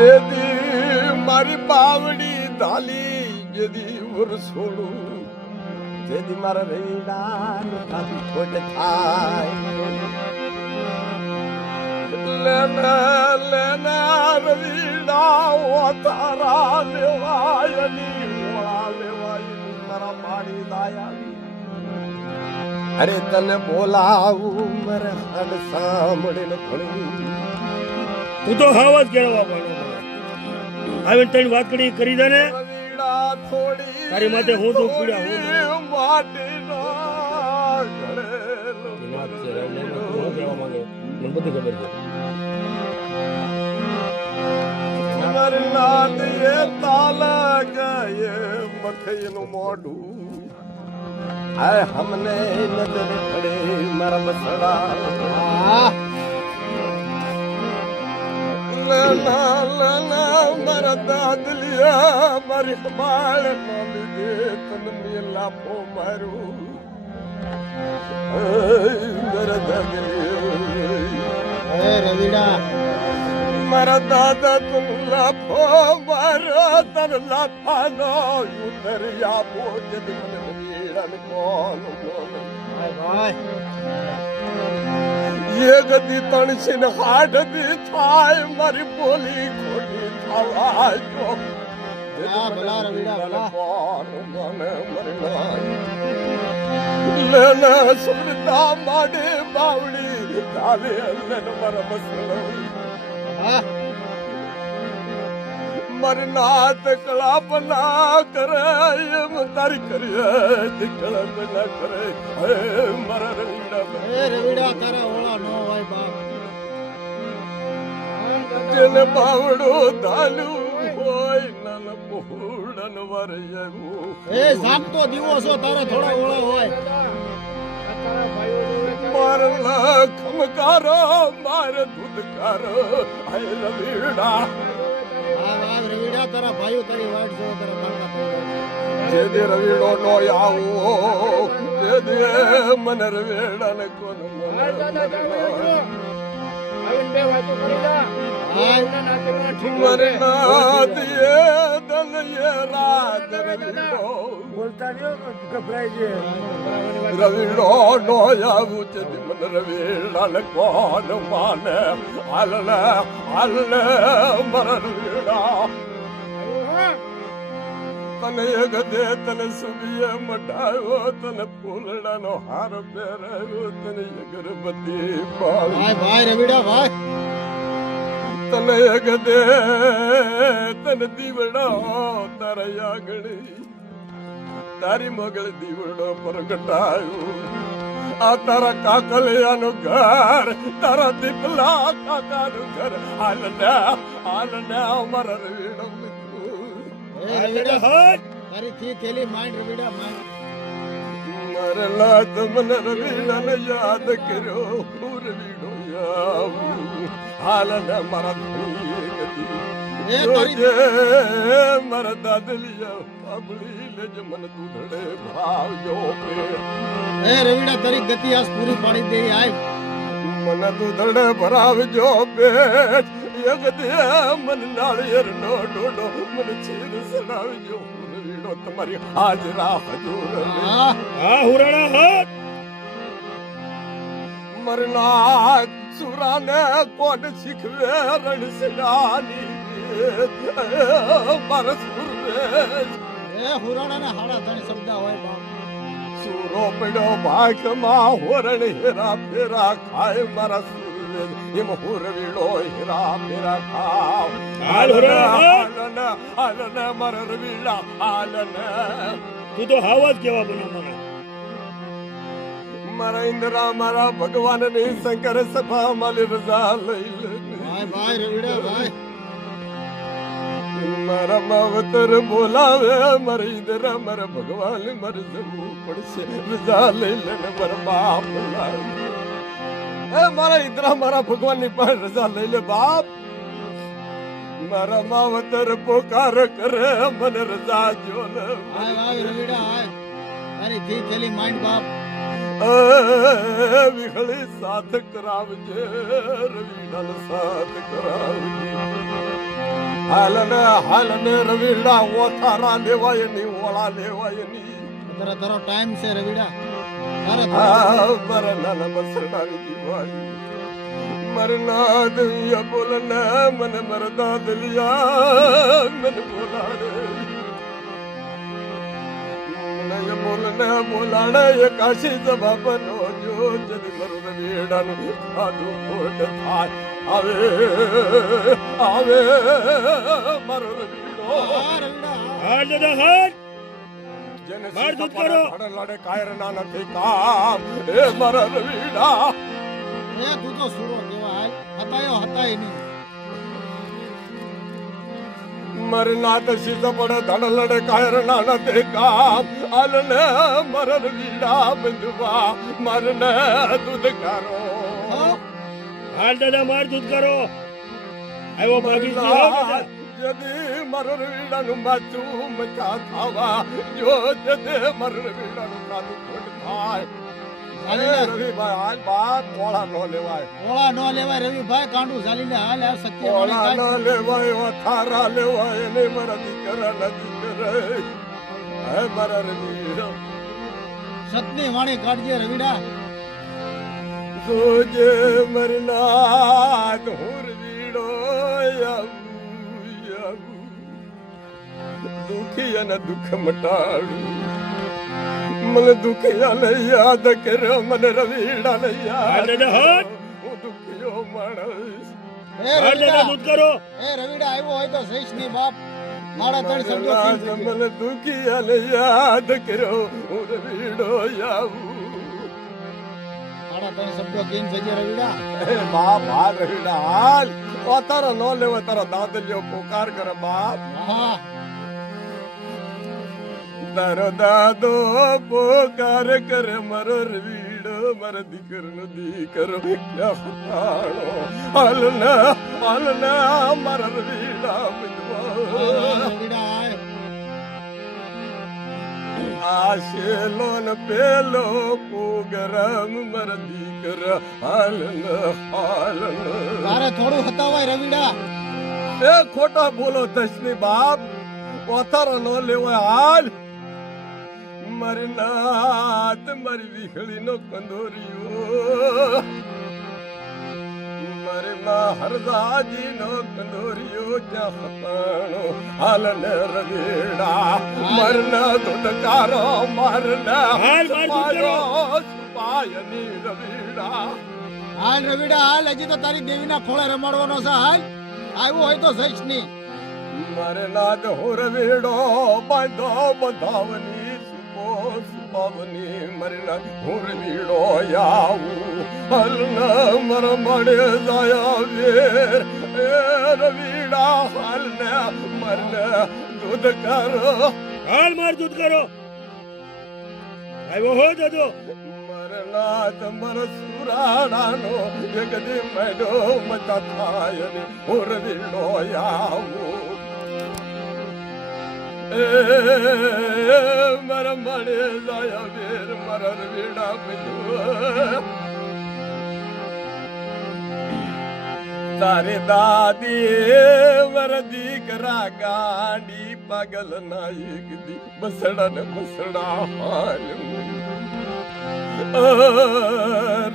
જેદી મારી બાવડી ધાલી જેદી વરસોડું જેદી મારા રૈડા ખાધી ખોટ થાય લેના લેના રૈડા ઓ તારા લેવાયની મોળા લેવાયની મારા પાણી દાયાની અરે તને બોલાવું મારે હડ સાંભળીને ઘણી તું તો હાવ જ કેળવા પાડો આવે તને વાત કરી દે ને તારી માથે હું તો પીડ્યા હું માટીનો વાત છે મને કહેવા માંગે મને બધી ખબર છે મારી નાદ એ તાલા ગયે મખઈનું મોઢું આય હમને નજર પડે મારા બસડા લેના લેના મારા દાદલિયા મારી સંભાળ ના લીધે તને મેં લાફો મારું મારા દાદલિયા રવિડા મારા દાદા તું લાફો મારો તર લાફાનો ઉતર્યા પોતે મને વીરન કોણ ये गति तणसीन हाथ दी थाय मारी बोली खोटी थावा जो ભલા રવિડા ભલા कोण મને મરना લેના સુરતા માડે બાવડી તાલે અલ્લન મર મસલ હા મરનાત કલાપના કરે એમ તારી કરીએ દીકળન ના કરે હે મર રવિડા રવિડા તારા ઓળા નો હોય બાપ જેને બાવડો ધાલું હોય નન પોહડન વરયવું એ જાગતો દીવો છો તારે થોડા ઓળા હોય મારલા ખમકારો માર દૂધકારો હે રવિડા વાહ રવિડા તારા ભાઈઓ તારી વાટ જો તારા કાકા જે દે રવિડો નો આવો જે દે મન રવિડા ને કોન બે વાતો કરી જા મરના દિયે દલ યે રાત રવિડો બોલતા રહ્યો ગભરાઈ છે રવિડો નો આવું છે મન રવિડા ને કોણ માને હાલને મર રવિડા તને એક દે તને સુબીએ મઢાયો તને ફૂલડાનો હાર પહેરાયો તને અગરબત્તી પાળી ભાઈ ભાઈ રવિડા ભાઈ તને એક દે તને દીવડો તારા આગળી તારી મગળ દીવડો પ્રગટાયો આ તારા કાકલિયાનું ઘર તારા દીપલા કાકાનું ઘર હાલને અમારા રવિડો એ રવિડા તારી થી થેલી માંડ રવિડા માંડ મરલા તમને રવિડાને યાદ કર્યો રવિડો આવું હાલને મારા એ તારી મારા દાદલિયા પાબડી લેજ મન દૂધડે ભાવજો પે એ રવિડા તારી ગતિ આજ પૂરી પાડી દે આય મન દૂધડે ભરાવજો બેટ એક દે મન નાળિયેર નો ડોડો મન ચીર સડાવજો રવિડો તમારી હાજરા હજુર હા હા હુરાણા હાથ મરના સુરાને કોણ શીખવે રણસિડાની મારા સુરવે એ હુરાણા ને હાડા ત્રણ શબ્દ હોય બાપ સુરો પડ્યો ભાગમાં હોરણ હેરા ફેરા ખાય મારા સુરવે એમ હુરવીડો હેરા ફેરા ખાવ હાલ હુરાણા હાલને મારા રવીડા હાલને તું તો હાવ જ કેવા બનો મને મારા ઇન્દ્રા મારા ભગવાન ની શંકર સભા માલી રજા લઈ લે ભાઈ ભાઈ રવિડા ભાઈ મારા માવતર બોલાવે મારા ઇન્દ્રા મારા ભગવાન મારે જવું પડશે રજા લઈ લે ને મારા બાપ બોલાવે એ મારા ઇન્દ્રા મારા ભગવાન ની પાસે રજા લઈ લે બાપ મારા માવતર પોકાર કરે મને રજા જો ને ભાઈ ભાઈ રવિડા ભાઈ તારી થી થેલી માંડ બાપ વિહળી સાથ કરાવજે રવિડાનો સાથ કરાવજે હાલ ને રવીડા ઓથારા લેવાય ની ઓળા લેવાય ની તારા તારો ટાઈમ છે રવિડા તારે મારા નાના મસડાની દીવાઈ મરના દુનિયા બોલના મને મરદા દલિયા મને બોલાડે મને બોલના બોલાડે એ કાશી જબાબનો જો જદી મરું રવીડાનું ખાધું ખોટ થાય આવે આવે મારો રવીડો હાલ દાદા હાલ જેને માર દૂધ કરો. લડે કાયર ના નથી કામ એ મારા રવીડા એ તું તો સુરો કેવા હાલ હતાયો હતાય નહીં મરનાથ સીધ પડે ધડ લડે કાયર ના નથી કામ આલને મર રવીડા બંધવા મરને દૂધ કરો હાલ દાદા માર દૂધ કરો આવ્યો ભાગી ગયો દાદા જદી મર રવીડાનું માથું મચા ખાવા જો જદે મર રવીડાનું કાદુ ખોટ થાય રવિભાઈ હાલ બાપ કોળા નો લેવાય ઓળા ન લેવાય રવિભાઈ કાંડું ચાલીને હાલ આ સત્ય કોળા નો લેવાય અથારા લેવાય ને મારા દીકરા નથી કરે હે મારા રવીડો સતની વાણી કાઢજે રવિડા સોજે મરનાથ હું રવીડો દુખી અને દુઃખ મટાડું મને દુખિયા યાદ કર્યો મને રવીડા ને યાદ દાદા હાલ હું દુખિયો માણસ એ હાલ દાદા રવિડા દૂધ કરો એ રવિડા આવ્યો હોય તો સહીશ ની બાપ મારા ત્રણ શબ્દો કેમ છે? મને દુખિયા યાદ કર્યો હું રવીડો આવું મારા ત્રણ શબ્દો કેમ છે રવિડા હે બાપ હાલ રહીડા હાલ ઓ તારો નો લેવા તારો દાદલિયો પોકાર કરે બાપ હા તારો દાદો પોકાર કરે મારો રવીડો મારા દીકરનો દીકરો હાલ ના મારા રવીડા બનવા રવિડા આય આશેલો ને પેલો પોગરમ મારા દીકરા હાલ તારે થોડું હતાવાય રવિડા એ ખોટા બોલો દશની બાપ પોતારો નો લેવાય હાલ મારી નાત મારી વિખળી નો કંદોરિયો મારી માં હરદાજી નો કંદોરિયો જ્યાં હતાણો હાલ ને રવીડા મરના ધોધકારો મરના હાલ માર દૂધ કરો છુપાયની રવીડા હાલ રવિડા હાલ હજી તો તારી દેવીના ખોળે રમાડવાનો છે હાલ આવ્યો હોય તો સહીશ ની મારે નાદ હું રવીડો બાંધો બંધાવની સુપો સુપાવની મારે નાદ હું રવીડો આવું હલના મર મળે જાયા વેર એ રવીડા હાલને મરને દૂધ કરો હાલ માર દૂધ કરો આવ્યો હો દાદો મરનાથ મર સુરાડાનો જગદી મેડો મતા થાય ને હું રવીડો આવું મર મળે જાયા વેર મર રવીડા બધું તારે દાદી વર દીકરા ગાડી પાગલ નાયક દી બસડા ને બસડા હાલ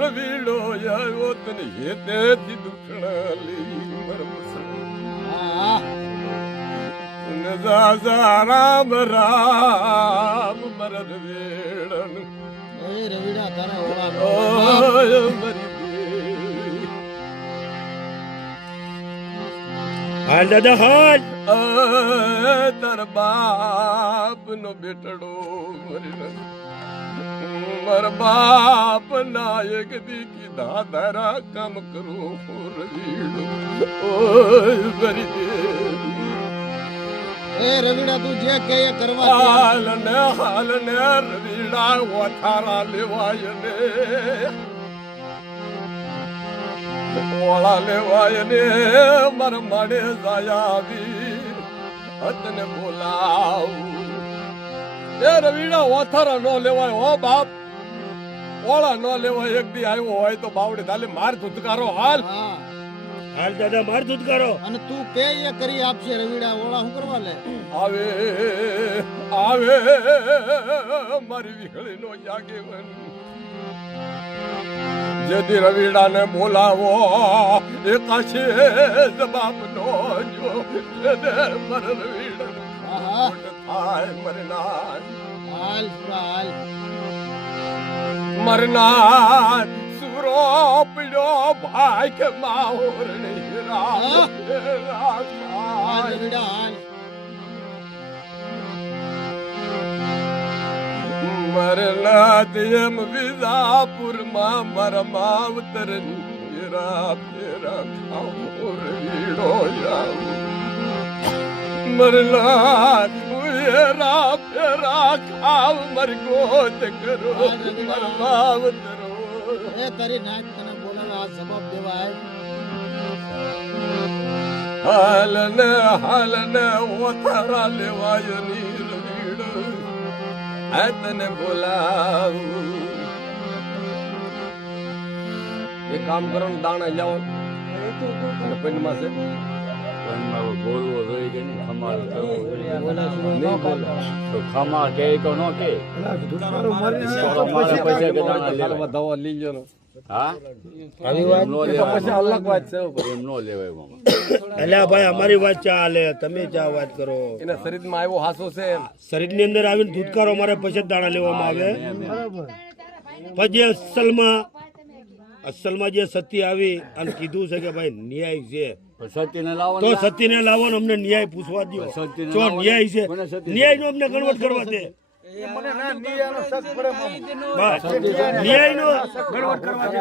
રવીડો આવ્યો તને હેતેથી દુખણા લઈ મર બસડા રામ રામ મર રવીડનું એ રવિડા તારા ઓળા ઓય મરી દે હાલ દાદા હાલ તાર બાપ નો બેટડો મર બાપ નાયક દીકી દાદારા કામ કરું રવીડો ઓય મરી દે એ રવિડા તું જે કહે એ કરવા તૈયાર. હાલ ને રવીડા ઓથારા લેવાય ને ઓળા લેવાય ને મર મળે જાયાવી હતને બોલાવું એ રવીડા ઓથારા નો લેવાય હો બાપ ઓળા નો લેવાય એક દી આવ્યો હોય તો બાવડી ધાલે માર ધુતકારો હાલ હા હાલ દાદા માર ધૂતકારો અને તું કે એ કરી આપશે રવિડા ઓળા શું કરવા લે આવે આવે મારી વિહળી નો જાગેવન જેથી રવિડાને બોલાવો એ કાશે જવાબ નો જો જેને મર રવિડા આહા થાય મરનાર હાલ સુરા હાલ મરનાર સુરો પડ્યો ભાઈ કે માહોરણી રાત હાલ રાત રવિડા હાલ મરલા દેમ વિજાપુરમાં મરમાવતર ફેરા ફેરા ખાઉર વીડો જાઉં મરલા ફેરા ફેરા ખાવ મરગોત કરો મરમાવતરો એ તારી નાક તને બોલેલા આ જવાબ દેવાય હાલને ઓથરા લેવાય નીર વીડો આ તને બોલાવું એક કામ કરો ને દાણા જાઓ અને પંડમાં છે બોલવો જોઈએ કે નહીં ખમા કરવો જોઈએ નહીં બોલે. તો ખમા કે તો ન કે મારા પૈસા કે દાણા લેવાય. દવા લઈ ગયો ને હા આવી વાત પછી અલગ વાત છે એમ ન લેવાય મામા. અલ્યા ભાઈ અમારી વાત ચાલે તમે ચા વાત કરો એના શરીરમાં આવ્યો હાસો છે શરીરની અંદર આવીને ધૂતકારો મારે પછી જ દાણા લેવામાં આવે પછી અસલમાં જે સત્ય આવી અને કીધું છે કે ભાઈ ન્યાય છે પણ સતીને લાવો તો ને. સત્યને લાવો ને અમને ન્યાય પૂછવા દો સત્યને જો લાવો ને. ન્યાય છે કોને સત્ય? ન્યાય નો અમને કન્વર્ટ કરવા દે બસ ન્યાય નો કન્વર્ટ કરવા દે